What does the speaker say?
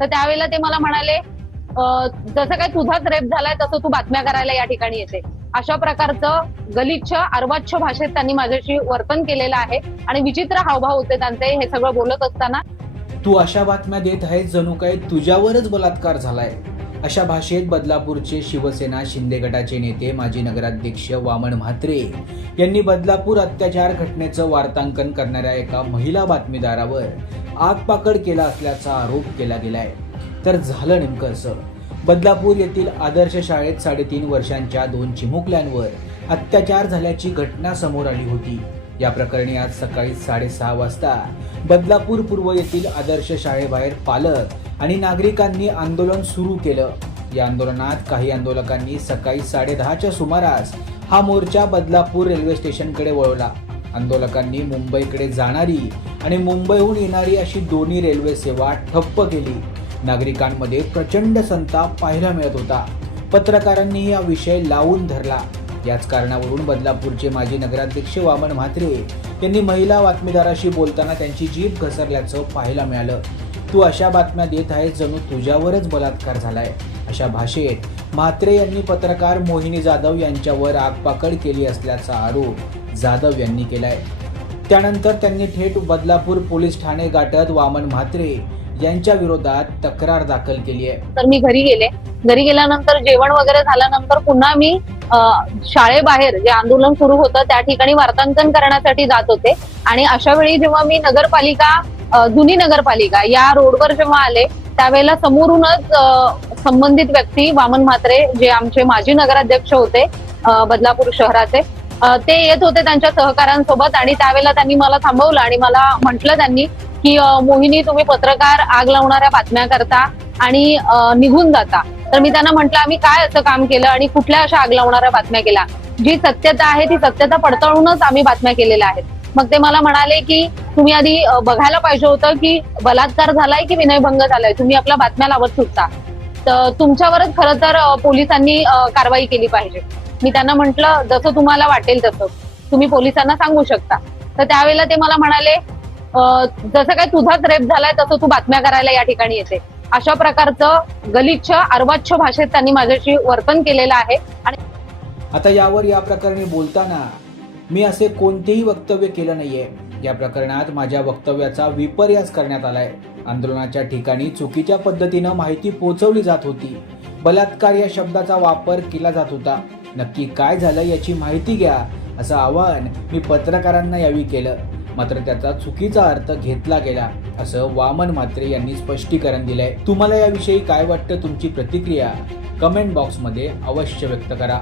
तर त्यावेळेला ते मला म्हणाले जसं काय तुझाच रेप झालाय तसं तू बातम्या करायला या ठिकाणी येते. अशा प्रकारचं गलिच्छ अर्वाच्छ भाषेत त्यांनी माझ्याशी वर्तन केलेलं आहे आणि विचित्र हावभाव होते त्यांचे हे सगळं बोलत असताना. तू अशा बातम्या देत आहेस जणू काही तुझ्यावरच बलात्कार झालाय. अशा भाषेत बदलापूरचे शिवसेना शिंदे गटाचे नेते माजी नगराध्यक्ष वामन म्हात्रे यांनी बदलापूर अत्याचार घटनेचं वार्तांकन करणाऱ्या एका महिला बातमीदारावर आगपाकड केला असल्याचा आरोप केला गेलाय. तर झालं नेमकं असं. बदलापूर येथील आदर्श शाळेत साडेतीन वर्षांच्या दोन चिमुकल्यांवर अत्याचार झाल्याची घटना समोर आली होती. या प्रकरणी आज सकाळी साडेसहा वाजता बदलापूर पूर्व येथील आदर्श शाळेबाहेर पालक आणि नागरिकांनी आंदोलन सुरू केलं. या आंदोलनात काही आंदोलकांनी सकाळी साडेदहाच्या सुमारास हा मोर्चा बदलापूर रेल्वे स्टेशनकडे वळवला. आंदोलकांनी मुंबईकडे जाणारी आणि मुंबईहून येणारी अशी दोन्ही रेल्वे सेवा ठप्प केली. नागरिकांमध्ये प्रचंड संताप पाहायला मिळत होता. पत्रकारांनीही हा विषय लावून धरला. याच कारणावरून बदलापूरचे माजी नगराध्यक्ष वामन म्हात्रे यांनी महिला बातमीदाराशी बोलताना त्यांची जीभ घसरल्याचं पाहायला मिळालं. तू अशा बातम्या देत आहेस जणू तुझ्यावरच बलात्कार झालाय. अशा भाषेत म्हात्रे यांनी पत्रकार मोहिनी जाधव यांच्यावर आगपाकड केली असल्याचा आरोप जाधव यांनी केलाय. त्यानंतर त्यांनी थेट बदलापूर पोलीस ठाणे गाठत वामन म्हात्रे यांच्या विरोधात तक्रार दाखल केली आहे. तर मी घरी गेले. घरी गेल्यानंतर जेवण वगैरे झाल्यानंतर पुन्हा मी शाळेबाहेर जे आंदोलन सुरू होतं त्या ठिकाणी वार्तांकन करण्यासाठी जात होते. आणि अशा वेळी जेव्हा मी नगरपालिका जुनी नगरपालिका या रोडवर जेव्हा आले त्यावेळेला समोरूनच संबंधित व्यक्ती वामन म्हात्रे जे आमचे माजी नगराध्यक्ष होते बदलापूर शहराचे ते येत होते त्यांच्या सहकाऱ्यांसोबत आणि त्यावेळेला त्यांनी मला थांबवलं आणि मला म्हटलं त्यांनी की मोहिनी तुम्ही पत्रकार आग लावणाऱ्या बातम्या करता आणि निघून जाता. तर मी त्यांना म्हटलं आम्ही काय असं काम केलं आणि कुठल्या अशा आग लावणाऱ्या बातम्या केल्या? जी सत्यता आहे ती सत्यता पडताळूनच आम्ही बातम्या केलेल्या आहेत. मग ते मला म्हणाले की तुम्ही आधी बघायला पाहिजे होतं की बलात्कार झालाय की विनयभंग झालाय? तुम्ही आपल्या बातम्या लावत सुटता तर तुमच्यावरच खरं तर पोलिसांनी कारवाई केली पाहिजे. मी त्यांना म्हटलं जसं तुम्हाला वाटेल तसं. तुम्ही पोलिसांना सांगू शकता. तर त्यावेळेला ते मला म्हणाले जसं काय तुझाच रेप झालाय तसं तू बातम्या करायला या ठिकाणी येते. अशा प्रकारचं गलिच्छ अर्वाच्छ भाषेत त्यांनी माझ्याशी वर्तन केलेलं आहे. आणि आता यावर या प्रकरणी बोलताना मी असे कोणतेही वक्तव्य केलं नाहीये. या प्रकरणात माझ्या वक्तव्याचा विपर्यास करण्यात आलाय. आंदोलनाच्या ठिकाणी चुकीच्या पद्धतीनं माहिती पोहोचवली जात होती. बलात्कार या शब्दाचा वापर केला जात होता. नक्की काय झालं याची माहिती घ्या असं आवाहन मी पत्रकारांना यावेळी केलं. मात्र त्याचा चुकीचा अर्थ घेतला गेला असं वामन म्हात्रे यांनी स्पष्टीकरण दिलंय. तुम्हाला याविषयी काय वाटतं तुमची प्रतिक्रिया? कमेंट बॉक्समध्ये अवश्य व्यक्त करा.